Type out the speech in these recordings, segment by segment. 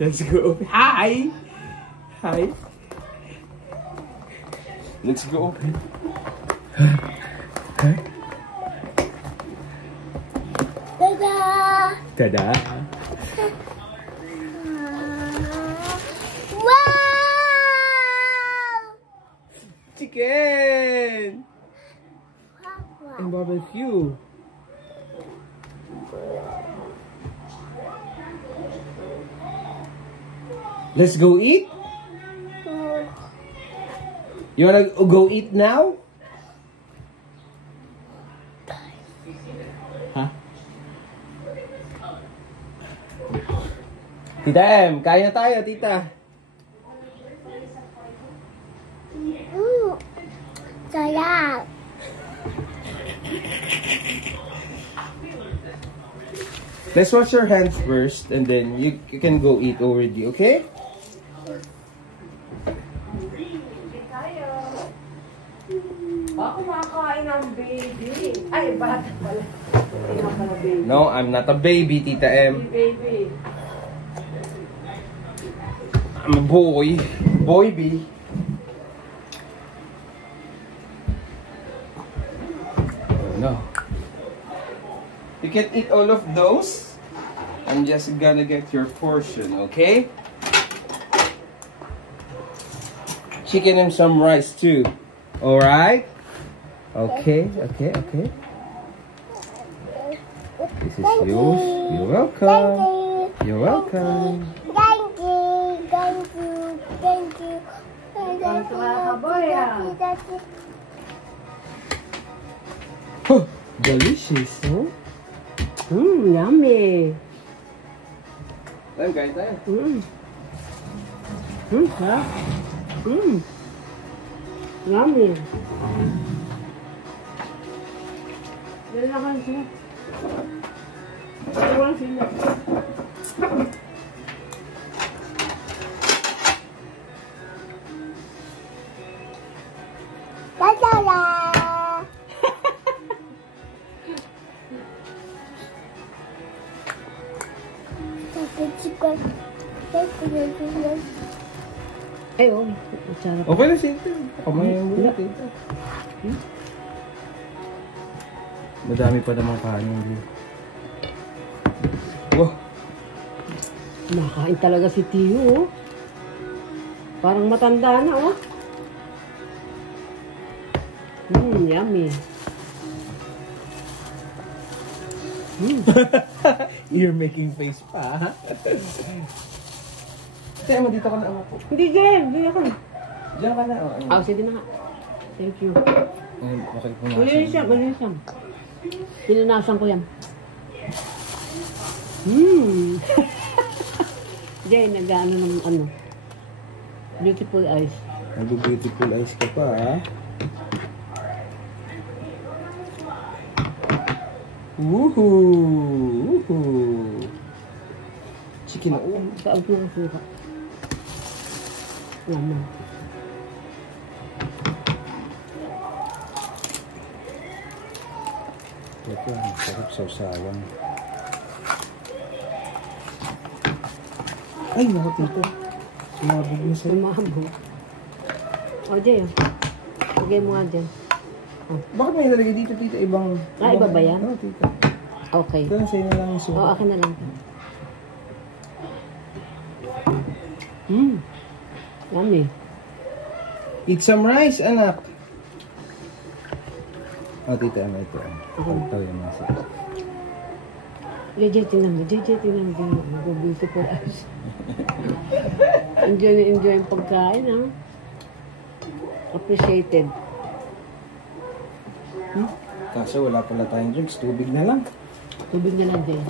Let's go open. Hi! Hi! Let's go open. Tada! Tada! Wow! Chicken! And barbecue. Let's go eat? You wanna go eat now? Huh? Tita M, kaya tayo, tita. Sarap. Let's wash your hands first and then you can go eat already, okay? Ako makakain ng baby. Ay, bata pala. Hindi nga pala baby. No, I'm not a baby, Tita M. Baby. I'm a boy. Boy B. Oh, no. You can eat all of those. I'm just gonna get your portion, okay? Chicken and some rice too. Alright? Okay, okay, okay. This is yours. You're welcome. You're welcome. Thank you. Thank you. Thank you. Thank you. Oh, delicious. Oh. Yummy. Tayo, kain tayo. Sarap. Yummy. Lalakan siya. Lalakan sila. Tadala! Ay, oh. Sarap. Okay na siya ito. Kamayan mo na ito. Madami pa namang kanin. Wow. Kumakain talaga si Tio, oh. Parang matanda na, oh. Yummy. You're making face pa. Kaya mo dito ka na ako. Hindi, Jen. Hindi ako. Diyan ka na. Sige na nga. Thank you. Okay, Malinis yan, malinis yan. Pinunasan ko yan. Jen, nag-ano ng ano. Beautiful eyes. Nag-beautiful eyes ka pa, ha? Woohoo! Woohoo! Chicken na Saan ko ang suka? Naman. Ito, sarap sawsawan. Ay, naku tito. Sumabog na sa'yo. Sumabog. O, Jay, lagay mo nga dyan. Bakit may nalagay dito, tito? Ibang... Iba ba yan? Oo, tito. Okay. Ito na sa'yo na lang yung suka. Akin na lang. Yummy. Eat some rice, anak. Oh, tita, ano ito? Ito yung nasa. JJ, tingnan mo. JJ, tingnan mo. Beautiful eyes. Enjoy na enjoy yung pagkain, ha? Appreciated. Kaso wala pala tayong drinks. Tubig na lang. Tubig na lang din.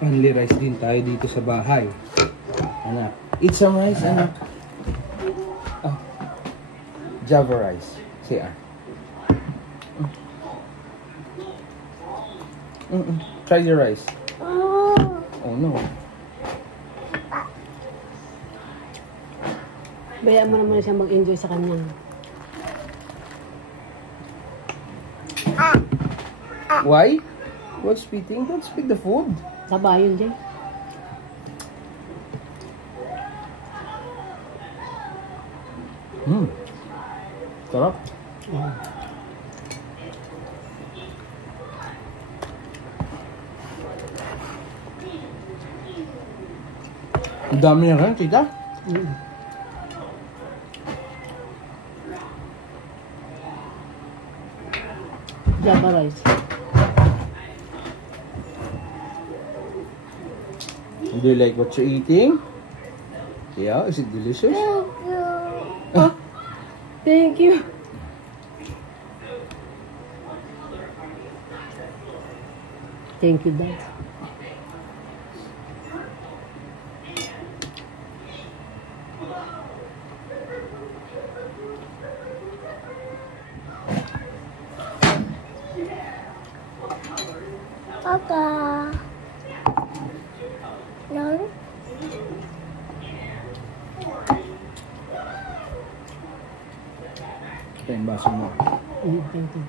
Only rice din tayo dito sa bahay. Anak. Eat some rice, anak. Oh. Java rice. CR. Try your rice. Oh no. Bayaan mo naman siya mag-enjoy sa kanyang. Why? What's spitting? Don't spit the food. Taba yun, Jay. Sarap. Ang dami na rin, tita. Java rice. Do you like what you're eating? Yeah, is it delicious? Thank you. Thank you, Dad. Papa. No? Ito yung baso mo. Thank you.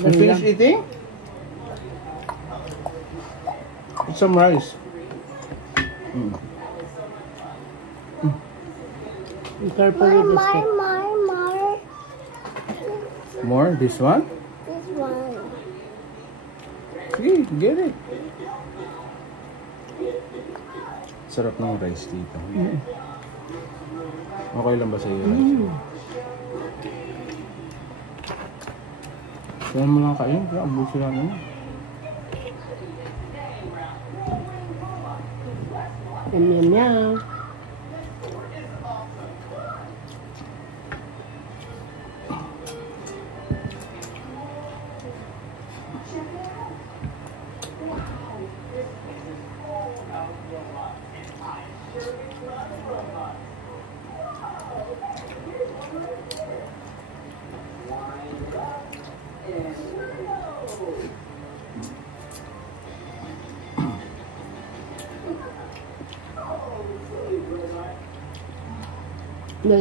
You finish eating? Eat some rice. Be careful with the stick. More? This one? This one. Sige, get it. Sarap ng rice dito. Okay lang ba sa iyo rice? Kaya mo lang kain, kaya abusin lang naman. Yum, yum, yum.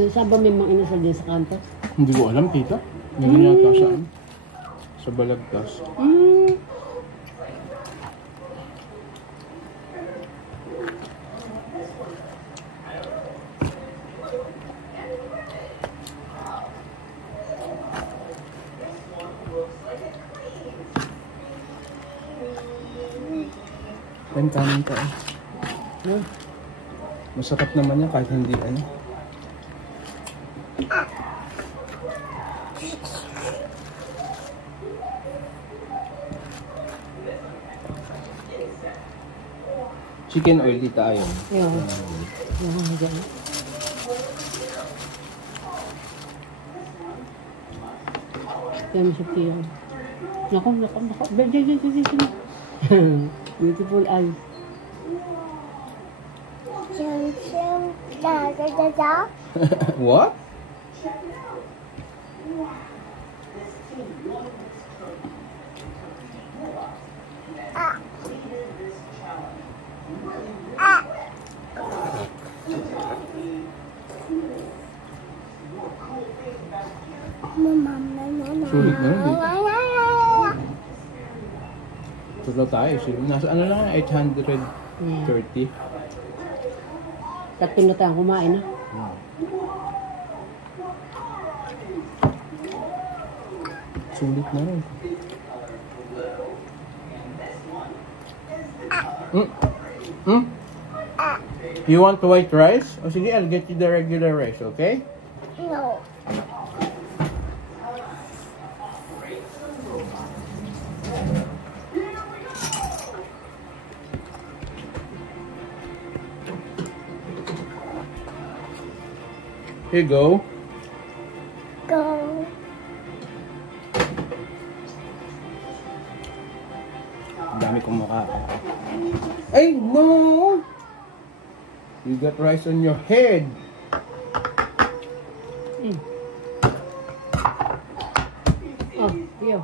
Saan ba may mga inasal din sa kanto? Hindi ko alam, tita. Hindi yata saan. Sa Balagtas. Kanin ka eh. Masarap naman yan kahit hindi ano. Chicken oil dito ayaw. Ayaw. Yan siya tiyo. Naku. Beautiful eyes. What? Sulit na rin dito. Tutlaw tayo. Nasa ano lang, 830. Tating na tayong kumain na. Sulit na rin. You want white rice? O sige, I'll get you the regular rice, okay? No. Okay, go. Go. Ang dami kong makakain. Ay, no! You got rice on your head. Oh, iyo.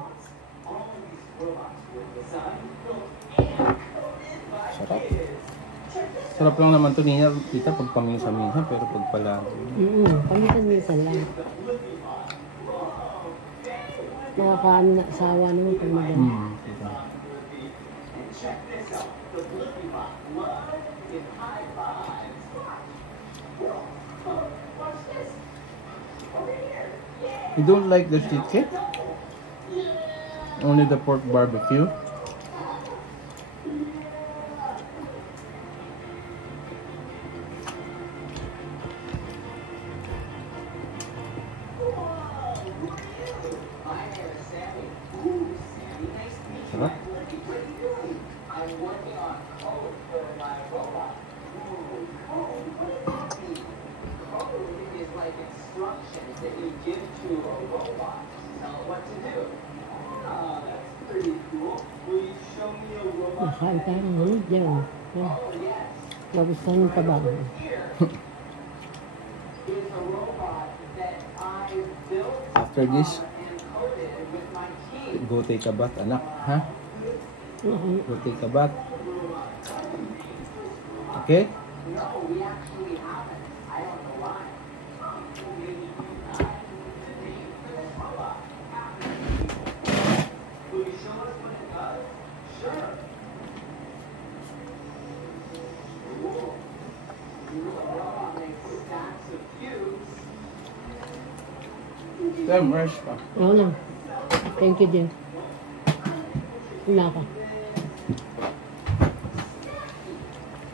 Sarap. Sarap lang naman to niya, tita, pag paminsan-minsan, pero pag pala... Paminsan-minsan lang. Nakakaano na, asawa naman pag maganda. Tita. You don't like the chicken? Only the pork barbecue? Sarap. Nakain tayo ng ano dyan. Nagustuhan yung tabaho. After this, go take a bath, anak, ha? Go take a bath. Okay? Damn, rush pa. Oo lang. Thank you din. Wala ka.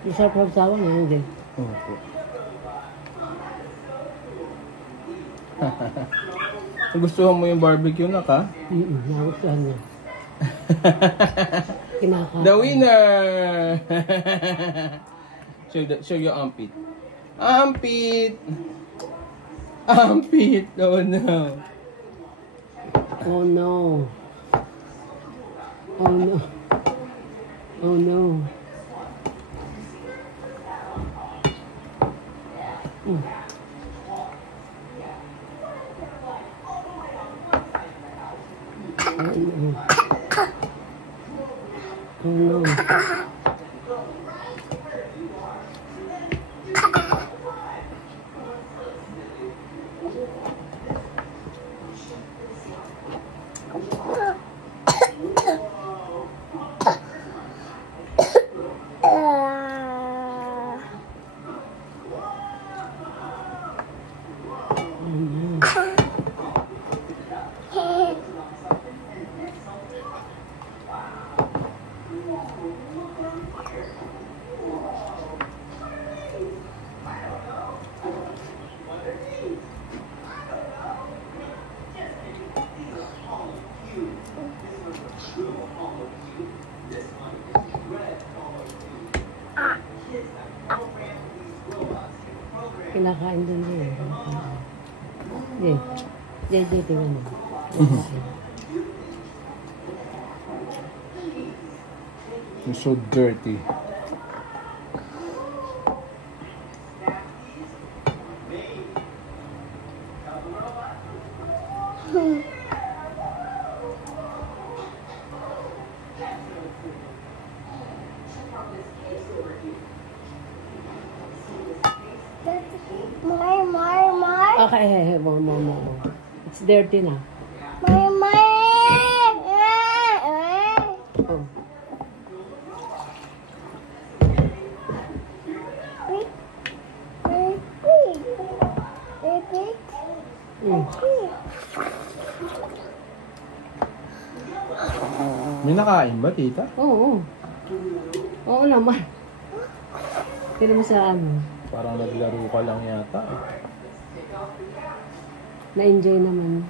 Masarap sa usawa ngayon din. Opo. Gustuhan mo yung barbecue na ka? Nagustuhan niya. Kinakain. The winner! show your armpit. Armpit! Armpit! Oh no! Oh no. Oh no. Oh no. Oh no. Kinakain din din. Tingnan mo. You're so dirty. Okay, more. It's dirty na. My. Oh. May nakain ba, tita? Oo. Oo naman. Kaya mo sa ano. Parang naglaro ka lang yata. Na-enjoy naman.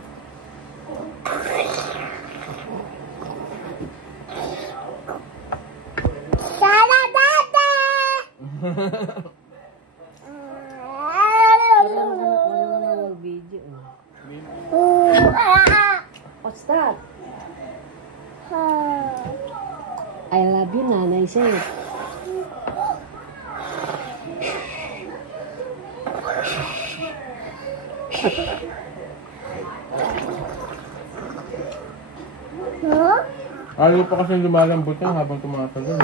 What's that? I love you, nanay said. Huh? Ayaw pa kasi lumalambot yan habang tumatagal.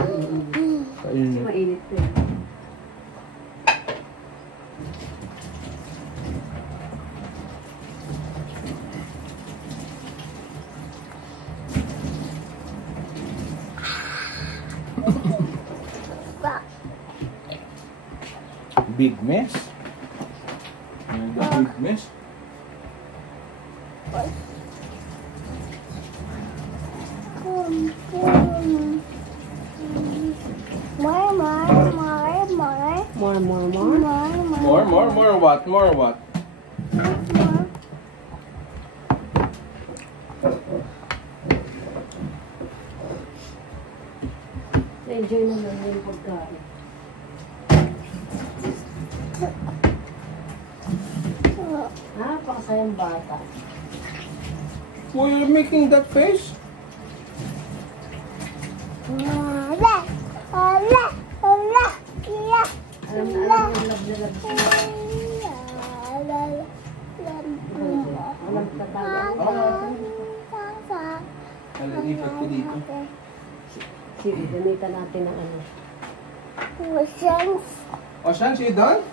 Sa inyo. Mainit to eh. Big mess. Big mess. More. More what? Enjoy naman yung pagkain. Napakasayang bata. Why are you making that face? Alam na love na love siya. Alam ka talaga. Nalilipat ko dito. Sige, gamitan natin ng ano. Oshan, you done?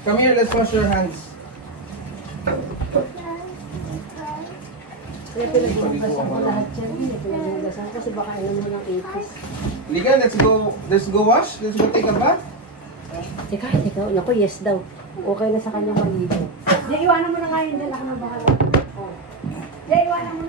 Come here, let's wash your hands. Kaya pinaghugasan ko lahat yan. Pinaghugasan kasi baka ilan mo ng ipis. Liga, let's go wash. Let's go take a bath. Teka. Naku, yes daw. Okay na sa kanyang maligo. Diya, iwanan mo na kain din. Ako na bahala. Oh. Diya, iwanan mo na.